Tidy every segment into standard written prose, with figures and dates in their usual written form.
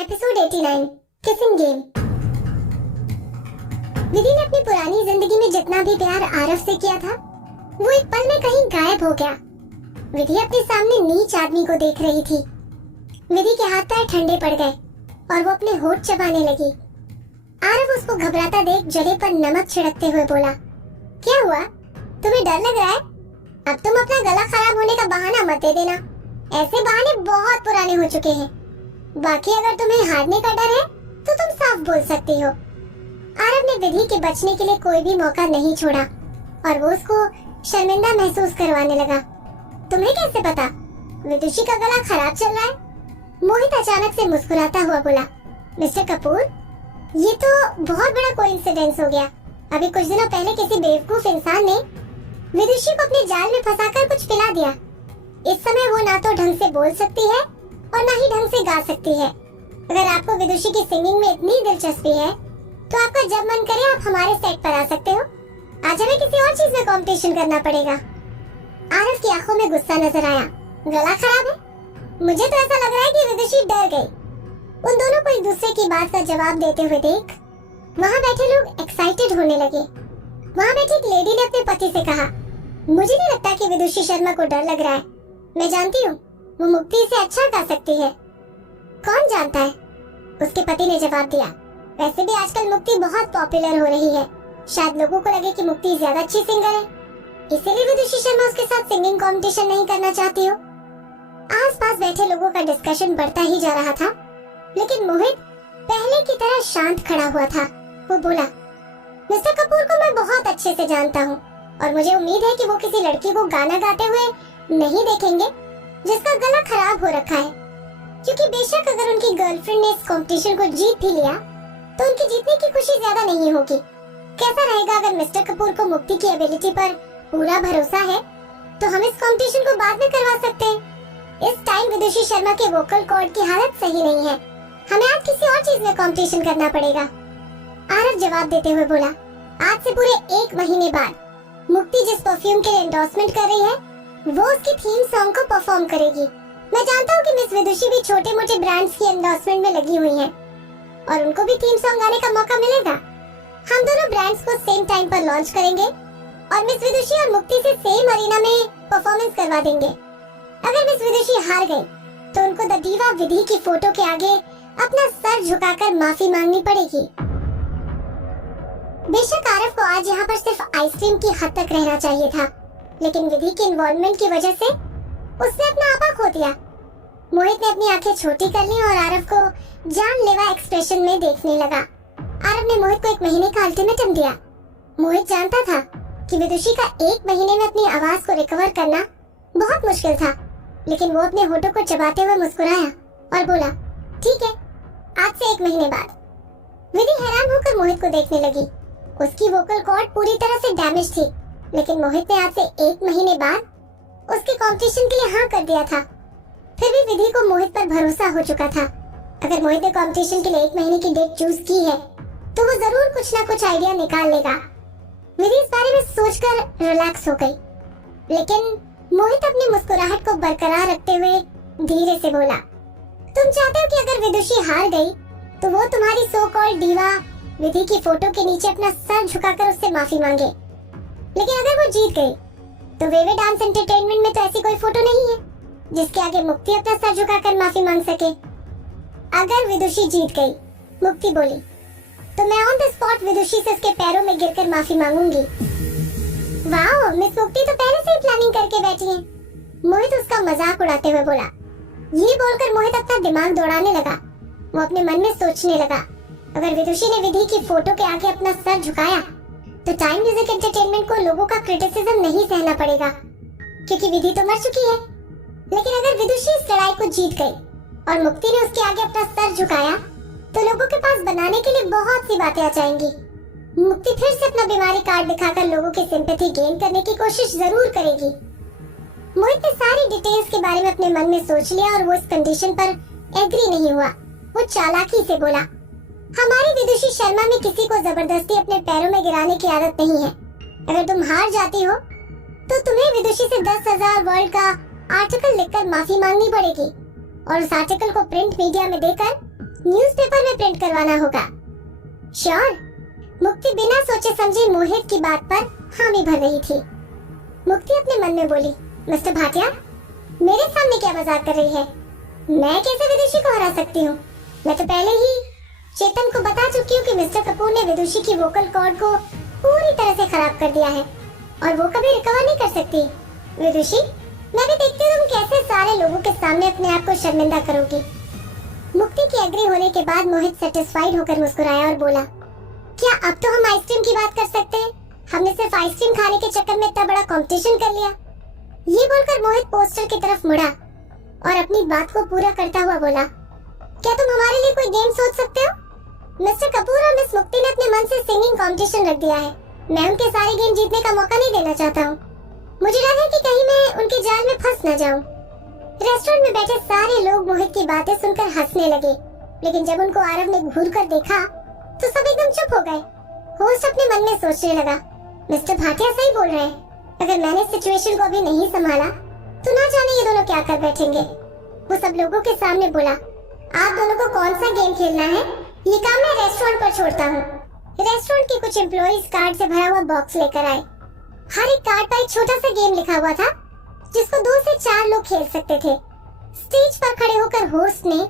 Episode 89 kissing game. विधि ने अपनी पुरानी जिंदगी में जितना भी प्यार आरव से किया था वो एक पल में कहीं गायब हो गया। विधि अपने सामने नीच आदमी को देख रही थी। विधि के हाथ पैर ठंडे पड़ गए और वो अपने होठ चबाने लगी। आरव उसको घबराता देख जले पर नमक छिड़कते हुए बोला, क्या हुआ, तुम्हें डर लग रहा है? अब तुम अपना गला खराब होने का बहाना मत दे देना। ऐसे बहाने बहुत पुराने हो चुके हैं। बाकी अगर तुम्हें हारने का डर है तो तुम साफ बोल सकती हो। आरव ने विधि के बचने के लिए कोई भी मौका नहीं छोड़ा और वो उसको शर्मिंदा महसूस करवाने लगा। तुम्हें कैसे पता? विदुषी का गला खराब चल रहा है? मोहित अचानक से मुस्कुराता हुआ बोला, मिस्टर कपूर, ये तो बहुत बड़ा कोइंसिडेंस हो गया। अभी कुछ दिनों पहले किसी बेवकूफ इंसान ने विदुषी को अपने जाल में फंसाकर कुछ पिला दिया। इस समय वो ना तो ढंग से बोल सकती है और ना ही ढंग से गा सकती है। अगर आपको विदुषी की सिंगिंग में इतनी दिलचस्पी है तो आपका जब मन करे आप हमारे सेट पर आ सकते हो। आज हमें किसी और चीज में कंपटीशन करना पड़ेगा। आरव की आंखों में गुस्सा नजर आया। गला खराब है? मुझे तो ऐसा लग रहा है कि विदुषी डर गई। उन दोनों को एक दूसरे की बात का जवाब देते हुए देख वहाँ बैठे लोग एक्साइटेड होने लगे। वहाँ बैठी एक लेडी ने अपने पति से कहा, मुझे नहीं लगता कि विदुषी शर्मा को डर लग रहा है। मैं जानती हूँ, वो मुक्ति से अच्छा गा सकती है। कौन जानता है? उसके पति ने जवाब दिया, वैसे भी आजकल मुक्ति बहुत पॉपुलर हो रही है। शायद लोगों को लगे कि मुक्ति ज्यादा अच्छी सिंगर है, इसीलिए विदुषी शर्मा उसके साथ सिंगिंग कंपटीशन नहीं करना चाहती हो। आसपास बैठे लोगों का डिस्कशन बढ़ता ही जा रहा था, लेकिन मोहित पहले की तरह शांत खड़ा हुआ था। वो बोला, मिस्टर कपूर को मैं बहुत अच्छे से जानता हूँ और मुझे उम्मीद है कि वो किसी लड़की को गाना गाते हुए नहीं देखेंगे जिसका गला खराब हो रखा है। क्योंकि बेशक अगर उनकी गर्लफ्रेंड ने इस कंपटीशन को जीत भी लिया तो उनकी जीतने की खुशी ज्यादा नहीं होगी। कैसा रहेगा अगर मिस्टर कपूर को मुक्ति की एबिलिटी पर पूरा भरोसा है तो हम इस कंपटीशन को बाद में करवा सकते हैं। इस टाइम विदुषी शर्मा के वोकल कॉर्ड की हालत सही नहीं है। हमें आज किसी और चीज में कंपटीशन करना पड़ेगा। आरव जवाब देते हुए बोला, आज से पूरे 1 महीने बाद मुक्ति जिस परफ्यूम के लिए एंडोर्समेंट कर रही है वो उसकी थीम सॉन्ग को परफॉर्म करेगी। मैं जानता हूँ कि मिस विदुषी भी छोटे मोटे ब्रांड्स की एंडोर्समेंट में लगी हुई हैं और उनको भी थीम सॉन्ग गाने का मौका मिलेगा। हम दोनों ब्रांड्स को सेम टाइम पर लॉन्च करेंगे और मिस विदुषी और मुक्ति से सेम अरीना में परफॉर्मेंस करवा देंगे। अगर मिस विदुषी हार गई तो उनको द दीवा विधि की फोटो के आगे अपना सर झुकाकर माफी मांगनी पड़ेगी। बेशक आरव को आज यहाँ पर सिर्फ आइसक्रीम की हद तक रहना चाहिए था, लेकिन विधि के इन्वॉल्वमेंट की वजह से उसने अपना आपा खो दिया। मोहित ने अपनी आंखें छोटी कर ली और आरव को जानलेवा एक्सप्रेशन में देखने लगा। आरव ने मोहित को 1 महीने का अल्टीमेटम दिया। मोहित जानता था कि विदुषी का 1 महीने में अपनी आवाज को रिकवर करना बहुत मुश्किल था, लेकिन वो अपने होठों को चबाते हुए मुस्कुराया और बोला, ठीक है, आज से 1 महीने बाद। विधि हैरान होकर मोहित को देखने लगी। उसकी वोकल कॉर्ड पूरी तरह से डैमेज थी, लेकिन मोहित ने आज से 1 महीने बाद उसके कंपटीशन के लिए हाँ कर दिया था। फिर भी विधि को मोहित पर भरोसा हो चुका था। अगर मोहित ने कंपटीशन के लिए 1 महीने की डेट चूज की है तो वो जरूर कुछ ना कुछ आइडिया निकाल लेगा। विधि इस बारे में सोचकर रिलैक्स हो गई, लेकिन मोहित अपनी मुस्कुराहट को बरकरार रखते हुए धीरे से बोला, तुम चाहते हो कि अगर विदुषी हार गई तो वो तुम्हारी सो कॉल्ड दीवा विधि की फोटो के नीचे अपना सर झुकाकर उससे माफी मांगे। लेकिन अगर वो जीत गई तो वेवे डांस एंटरटेनमेंट में तो ऐसी कोई फोटो नहीं है जिसके आगे मुक्ति अपना सर झुकाकर माफी मांग सके। अगर विदुषी जीत गई, मुक्ति बोली, तो मैं ऑन द स्पॉट विदुषी से उसके पैरों में गिरकर माफी मांगूंगी। वाह, मिस मुक्ति तो पहले से ही प्लानिंग करके बैठी है। मोहित उसका मजाक उड़ाते हुए बोला। ये बोलकर मोहित अपना दिमाग दौड़ाने लगा। वो अपने मन में सोचने लगा, अगर विदुषी ने विधि की फोटो के आगे अपना सर झुकाया तो टाइम म्यूजिक एंटरटेनमेंट को लोगों का क्रिटिसिज्म नहीं सहना पड़ेगा, क्योंकि विधि तो मर चुकी है। लेकिन अगर विदुषी इस लड़ाई को जीत गई और मुक्ति ने उसके आगे अपना सर झुकाया तो लोगों के पास बनाने के लिए बहुत सी बातें आ जाएंगी। मुक्ति फिर से अपना बीमारी कार्ड दिखाकर लोगों की सिंपैथी गेन करने की कोशिश जरूर करेगी। मोहित ने सारी डिटेल्स के बारे में अपने मन में सोच लिया और वो इस कंडीशन पर एग्री नहीं हुआ। वो चालाकी से बोला, हमारी विदुषी शर्मा में किसी को जबरदस्ती अपने पैरों में गिराने की आदत नहीं है। अगर तुम हार जाती हो तो तुम्हें विदुषी से 10,000 वर्ड का आर्टिकल लिखकर माफी मांगनी पड़ेगी और उस आर्टिकल को प्रिंट मीडिया में देकर न्यूज़पेपर में प्रिंट करवाना होगा। श्योर। मुक्ति बिना सोचे समझे मोहित की बात पर हामी भर रही थी। मुक्ति अपने मन में बोली, मिस्टर भाटिया, मेरे सामने क्या मजाक कर रही है? मैं कैसे विदुषी को हरा सकती हूँ? मैं तो पहले ही चेतन को बता चुकी हूँ कि मिस्टर कपूर ने विदुषी की वोकल कॉर्ड को पूरी तरह से खराब कर दिया है और वो कभी रिकवर नहीं कर सकती। विदुषी, मैं भी देखती हूँ तुम कैसे सारे लोगों के सामने अपने आप को शर्मिंदा करोगी। मुक्ति के एग्री होने के बाद मोहित सेटिस्फाइड होकर मुस्कुराया और बोला, क्या अब तो हम आइसक्रीम की बात कर सकते हैं? हमने सिर्फ आइसक्रीम खाने के चक्कर में इतना बड़ा कंपटीशन कर लिया। ये बोलकर मोहित पोस्टर की तरफ मुड़ा और अपनी बात को पूरा करता हुआ बोला, क्या तुम हमारे लिए कोई गेम सोच सकते हो? मिस्टर कपूर और मिस मुक्ति ने अपने मन से सिंगिंग कंपटीशन रख दिया है। मैं उनके सारे गेम जीतने का मौका नहीं देना चाहता हूँ। मुझे डर है कि कहीं मैं उनके जाल में फंस न जाऊं। रेस्टोरेंट में बैठे सारे लोग मोहित की बातें सुनकर हंसने लगे, लेकिन जब उनको आरव ने घूर कर देखा तो सब एकदम चुप हो गए। होस्ट अपने मन में सोचने लगा, मिस्टर भाटिया सही बोल रहे हैं। अगर मैंने सिचुएशन को अभी नहीं संभाला तो ना जाने ये दोनों क्या कर बैठेंगे। वो सब लोगों के सामने बोला, आप दोनों को कौन सा गेम खेलना है, ये काम मैं रेस्टोरेंट पर छोड़ता हूँ। रेस्टोरेंट के कुछ एम्प्लॉइज कार्ड से भरा हुआ बॉक्स लेकर आए। हर एक कार्ड पर एक छोटा सा गेम लिखा हुआ था जिसको 2 से 4 लोग खेल सकते थे। स्टेज पर खड़े होकर होस्ट ने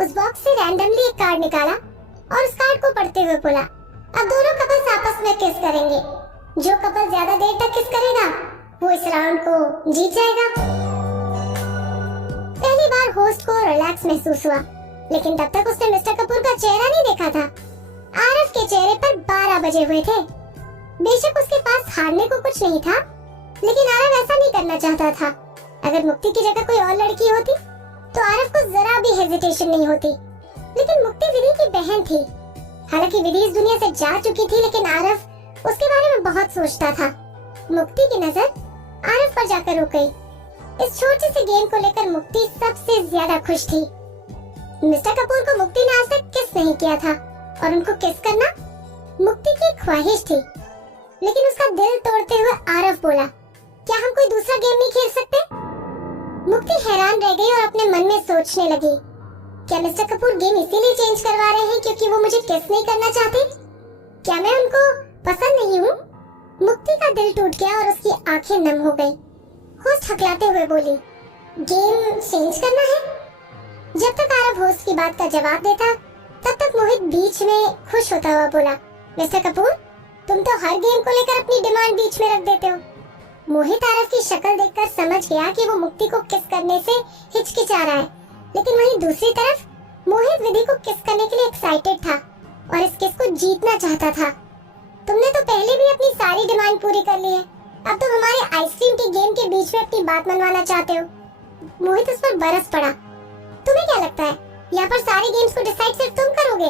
उस बॉक्स से रैंडमली एक कार्ड निकाला और उस कार्ड को पढ़ते हुए बोला, अब दोनों कपल्स आपस में किस करेंगे। जो कपल ज्यादा देर तक किस करेगा वो इस राउंड को जीत जाएगा। पहली बार होस्ट को रिलैक्स महसूस हुआ, लेकिन तब तक उसने मिस्टर कपूर का चेहरा नहीं देखा था। आरव के चेहरे पर 12 बजे हुए थे। बेशक उसके पास हारने को कुछ नहीं था, लेकिन आरव ऐसा नहीं करना चाहता था। अगर मुक्ति की जगह कोई और लड़की होती तो आरव को जरा भी हेजिटेशन नहीं होती, लेकिन मुक्ति विधि की बहन थी। हालांकि विधि इस दुनिया से जा चुकी थी, लेकिन आरव उसके बारे में बहुत सोचता था। मुक्ति की नजर आरव पर जाकर रुक गई। इस छोटे से गेम को लेकर मुक्ति सबसे ज्यादा खुश थी। मिस्टर कपूर को मुक्ति ने आज तक किस नहीं किया था और उनको किस करना मुक्ति की ख्वाहिश थी, लेकिन उसका दिल तोड़ते हुए आरव बोला, क्या हम कोई दूसरा गेम नहीं खेल सकते? मुक्ति हैरान रह गई और अपने मन में सोचने लगी, क्या मिस्टर कपूर गेम इसीलिए चेंज करवा रहे हैं क्योंकि वो मुझे किस नहीं करना चाहते? क्या मैं उनको पसंद नहीं हूँ? मुक्ति का दिल टूट गया और उसकी आंखें नम हो गई। होस्ट हकलाते हुए बोली, गेम चेंज करना है? जब तक आरव होस्ट की बात का जवाब देता तब तक मोहित बीच में खुश होता हुआ बोला, मिस्टर कपूर, तुम तो हर गेम को लेकर अपनी डिमांड बीच में रख देते हो। मोहित आरव की शक्ल देखकर समझ गया कि वो मुक्ति को किस करने से हिचकिचा रहा है, लेकिन वहीं दूसरी तरफ मोहित विधि को किस करने के लिए एक्साइटेड था और इस किस को जीतना चाहता था। तुमने तो पहले भी अपनी सारी डिमांड पूरी कर ली है, अब तुम हमारे आइसक्रीम के गेम के बीच में अपनी बात मनवाना चाहते हो। मोहित उस पर बरस पड़ा। तुम्हें क्या लगता है यहाँ पर सारे गेम्स को डिसाइड सिर्फ तुम करोगे?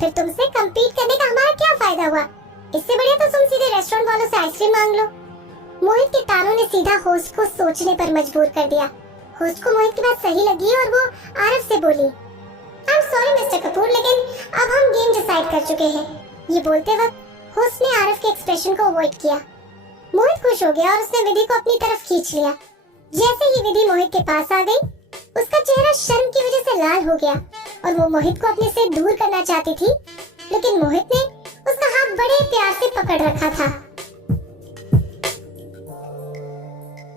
फिर तुमसे कम्पीट करने का हमारा क्या फायदा हुआ? इससे बढ़िया तो तुम सीधे रेस्टोरेंट वालों से आइसक्रीम मांग लो। मोहित के तानों ने सीधा होस्ट को सोचने पर मजबूर कर दिया। होस्ट को मोहित की बात सही लगी और वो आरव से बोली, I am sorry mister Kapoor, लेकिन अब हम गेम डिसाइड कर चुके हैं। ये बोलते वक्त होस्ट ने आरव के एक्सप्रेशन को अवॉइड किया। मोहित खुश हो गया और उसने विधि को अपनी तरफ खींच लिया। जैसे ही विधि मोहित के पास आ गई, उसका चेहरा शर्म की वजह से लाल हो गया और वो मोहित को अपने से दूर करना चाहती थी, लेकिन मोहित ने उसका हाथ बड़े प्यार से पकड़ रखा था।